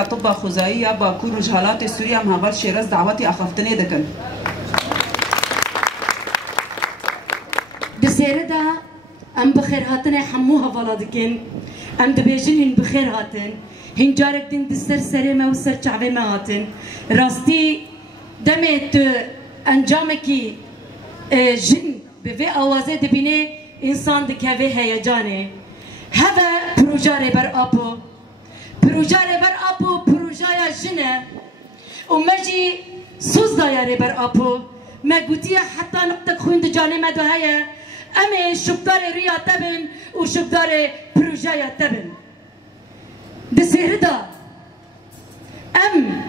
كطب خزائية باكور رجالات سوريا مهبل شيرز دعوتي أخفتني دكن دسيردا أم بخير هاتن حموها فلادكن أم دبيجن بخير هاتن هنجارك دين دسر سرما وسر شعبي ما هاتن راستي دمت أنجامكي جن بفي آوازه دبینه انسان دکوه هیجانه هذا پروژه بر آپو پروژه جنه و مجی سوز دایره بر آپو مگوتیه حتی نقطه خوند جانه مدو هیا اما شبدار ریا تبن و شبدار پروژه تبن دسیره دا ام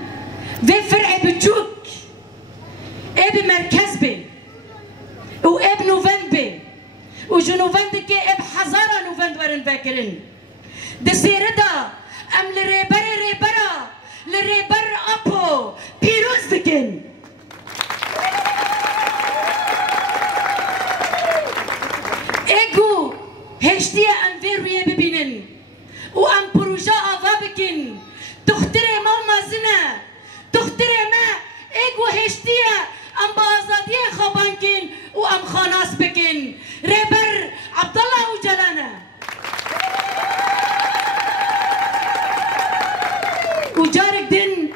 و فرع بچوک اب مرکز بی و اب نوفند بی و جنوفند که اب حزارا نوفند ورن فاکرن دسیره دا ام لريبر أبو بيروز دكن إيجو هشتي أم فيروية ببينن وأم بروجا أفا بكن تختري ماما زنا تختري ما إيجو هشتي أم بازادية خبانكن وأم خلاص بكن ريبر عبد الله وجلانا وجارك دين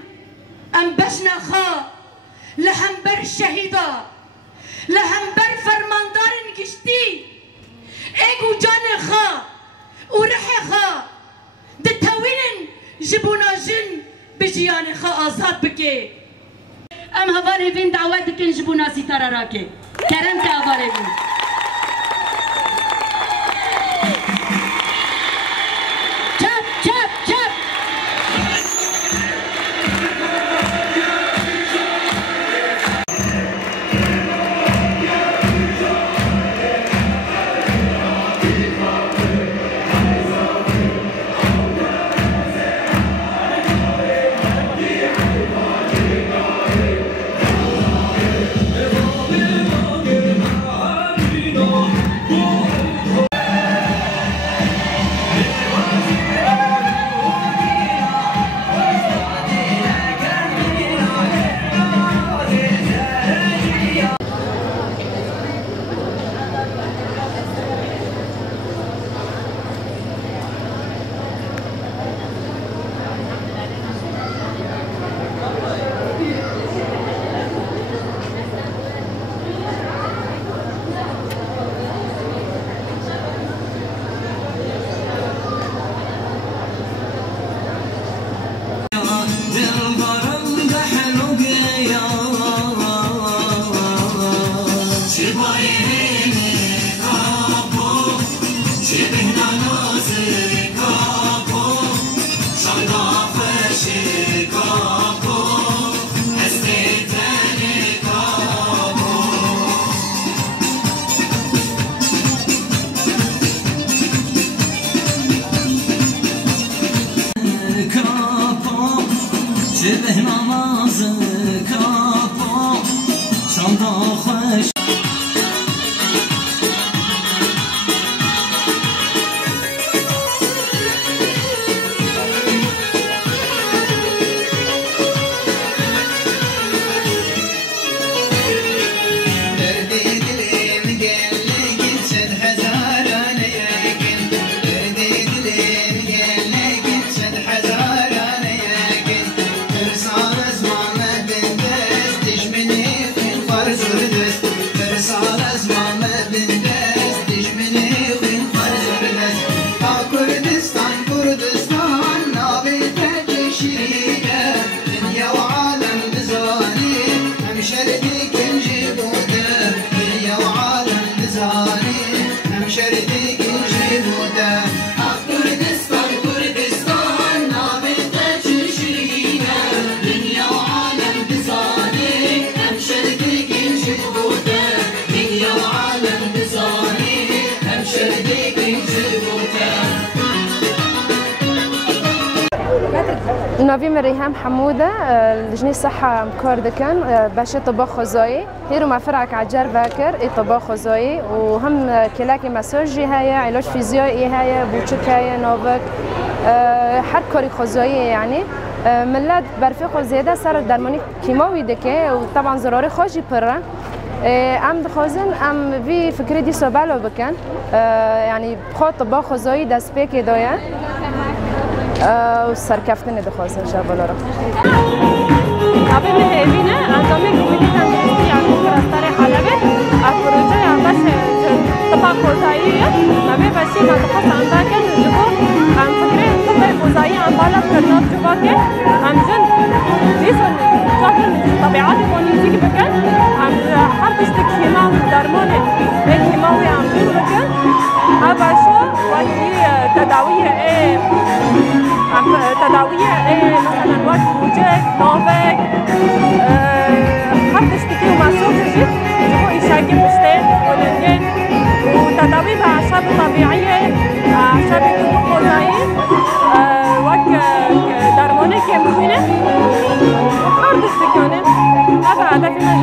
أم بشنا خا لهمبر الشهيدة لهمبر فرماندار نكشتي ايجو جان خا ورحي خا دتاوين جبونا جن بجيان خا آزاد بكي أم هفاري فين دعواتك جبونا ستارة راكي كرمت هفاري فين نافي مريم حمودة لجنة صحة كردكان باشا طباخ خزاي هيرو مع فرعك عجار باكر اي طباخ خزاي وهم كلاكي مساجي هاي علاج فيزيائي هاي بوتشك هاي نوفك حر كوري خزاي يعني ملات برفيقو زيادة صار درماني كيماوي دكي وطبعا ضروري خوشي برا ام دخوزن ام في فكرة دي سوبالو بكن يعني بخو طباخ خزاي دست بيكي دويا وسركفتني دخوزن شابالا رو أبي مهيبينه أنظمي كوميدي تندرستي عن كراستاري حلبة البروجي عن بس طباخ خزائية ما بي بسي ما تخص عن ذاكن جبو عن فكرة طباخ خزائي عن بالا كرناف جباكي عن جن ديسون جاكن طبيعات كونيتيك بكن عن حرتش تكيما درمانة الكيماوي عن بكن أبا شو وكي تداوية تداوية مثلا وقت بوجك نوفك حتى اشتكي ومعصوب جيت جبوا يشاكي بشتين ولنجين وتداوي بأعشاب طبيعية أعشاب يكونوا خزائي وك درموني كمخينة وحرد اشتكيوني هذا هدفنا